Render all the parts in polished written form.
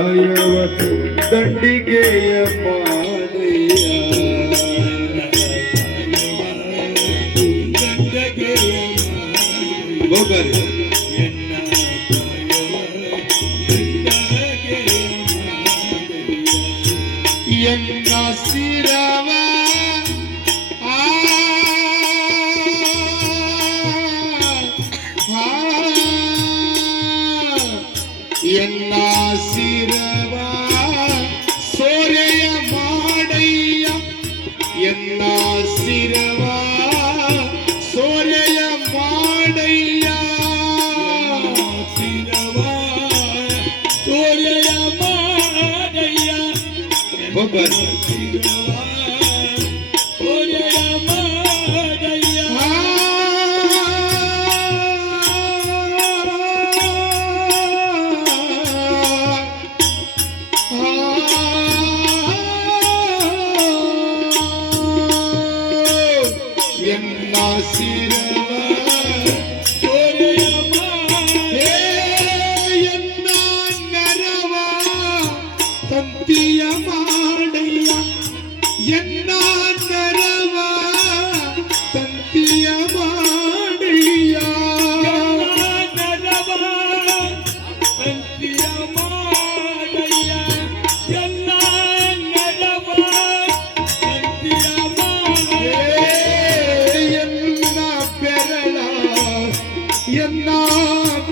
ಕಾಯವ ದಂಡಿಗೆಯ ಮಾಡಯ್ಯ ಗೋಗರಿ ಎನ್ನ ಸಿರವ ಎನ್ನ ಸಿರವ ಸೋರೆಯ ಮಾಡಯ್ಯ ಎನ್ನ ಸಿರವ ಸೋರೆಯ ಮಾಡಯ್ಯ ಸಿರವ ಸೋರೆಯ ಮಾಡಯ್ಯ ಸಿರವ ಸೋರೆಯ ಮಾಡಯ್ಯ ಎನ್ನ ಸಿರವ ಸೋರೆಯ ಎನ್ನ ನರವ ತಂತಿಯ ಮಾಡಯ್ಯ ಎನ್ನ ನರವ ತಂತಿಯ ಮಾಡಯ್ಯ ನರವ ತಂತಿಯ ಮಾಡಯ್ಯ ಎನ್ನ ನರವ ತಂತಿಯ ಎನ್ನ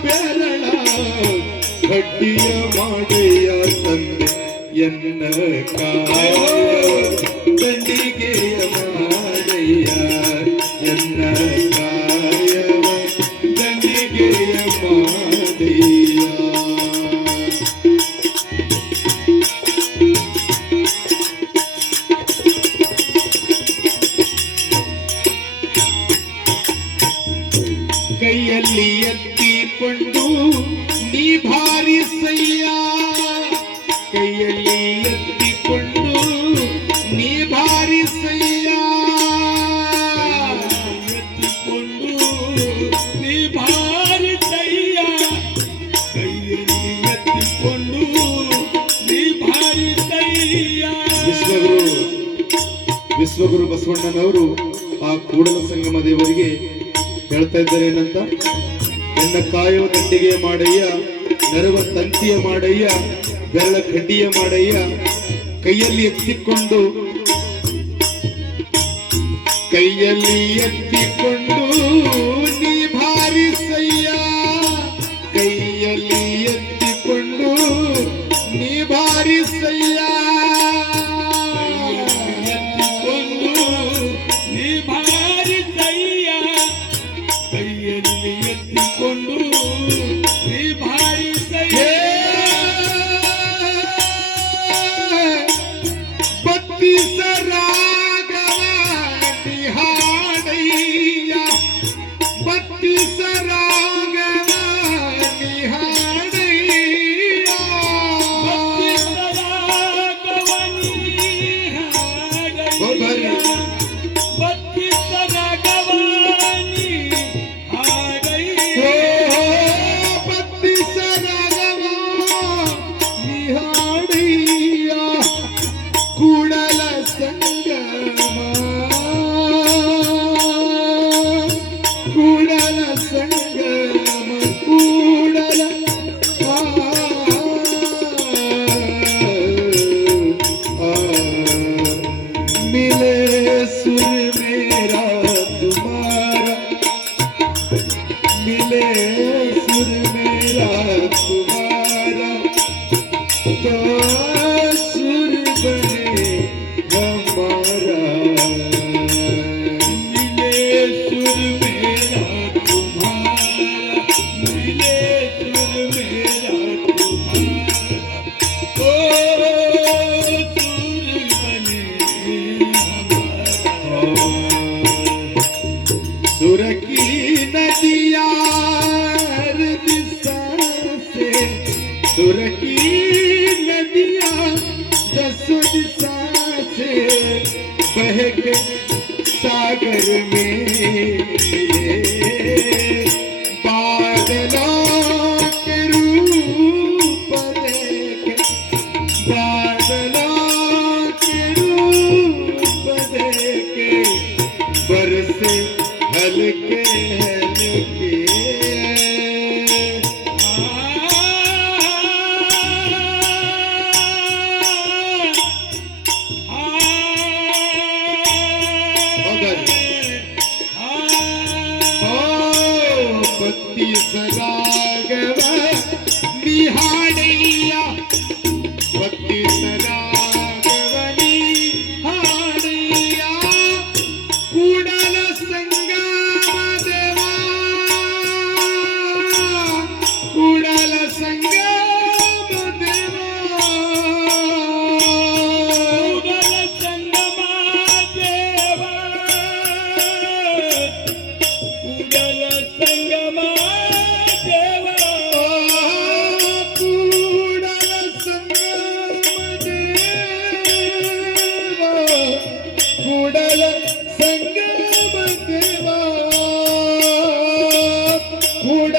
ಬೆರಳ ಗಡ್ಡಿಯ ಮಾಡಯ್ಯ ತಂದೆ ಎನ್ನ ಕಾಯ ದಂಡಿಗೆಯ ಮಾಡಯ್ಯ ಎನ್ನ ಕಾಯವ ದಂಡಿಗೆಯ ಮಾಡಯ್ಯ ಕೈಯಲ್ಲಿ ಎತ್ತಿಕೊಂಡು ನೀ ಭಾರಿಸಯ್ಯ ಕೈಯಲ್ಲಿ ಎತ್ತಿಕೊಂಡು ನೀ ಭಾರಿಸಯ್ಯ ಎತ್ತಿಕೊಂಡು ನೀ ಭಾರಿಸಯ್ಯ ಕೈಯಲ್ಲಿ ಎತ್ತಿಕೊಂಡು ನೀ ಭಾರಿಸಯ್ಯ ವಿಶ್ವಗುರು ಬಸವಣ್ಣನವರು ಆ ಕೂಡಲ ಸಂಗಮ ದೇವರಿಗೆ ಹೇಳ್ತಾ ಇದ್ದಾರೆ ಏನಂತ ನನ್ನ ಕಾಯುವ ದಂಡಿಗೆ ಮಾಡಯ್ಯ ನೆರವ ತಂತಿಯ ಮಾಡಯ್ಯ ಬೆರಳ ಕಡ್ಡಿಯ ಮಾಡಯ್ಯ ಕೈಯಲ್ಲಿ ಎತ್ತಿಕೊಂಡು ನೀ ಭಾರಿಸಯ್ಯ ಕೈಯಲ್ಲಿ ಎತ್ತಿಕೊಂಡು ನೀ ಭಾರಿಸಯ್ಯ ಎತ್ತಿಕೊಂಡು ನೀ ಭಾರಿಸಯ್ಯ ಕೈಯಲ್ಲಿ ಎತ್ತಿಕೊಂಡು ನೀ ಭಾರಿಸಯ್ಯ ಬತ್ತಿಸ ರಾಗವ ನಿಹಾಡಯ್ಯ ಬತ್ತಿಸ ರಾಗವ ನಿಹಾಡಯ್ಯ ಬತ್ತಿಸ ರಾಗವ ನಿಹಾಡಯ್ಯ ಬತ್ತಿಸ ರಾಗವ ಕೂಡಲ ಸಂಗಮ ಕೂಡಲ ಸಂಗಮ ಕೂಡಲ मिले सुर मेरा तुम्हारा मिले सुर मेरा तुम्हारा तो सुर बने हमारा मिले सुर मेरा तुम्हारा मिले सुर मेरा तुम्हारा तो सुर बने हमारा सुर की नदिया दिशा से सुर की नदिया दस दिशा से बह के सागर में बादलों के रूप देख ಹಾಡಯ್ಯ ಭಕ್ತಿ ಸರಾಗವನಿ ಹಾಡಯ್ಯ ಕೂಡಲ ಸಂಗಮ ದೇವ ಕೂಡಲ ಸಂಗಮ ದೇವ ಕೂಡಲ ಸಂಗಮ ದೇವ ಕೂಡಲ ಸಂಗಮ ದೇವ ಕೂಡಲ ಸಂಗಮ ದೇವ ಕೂಡಲ ಸಂಗಮ ದೇವ ಕೂಡ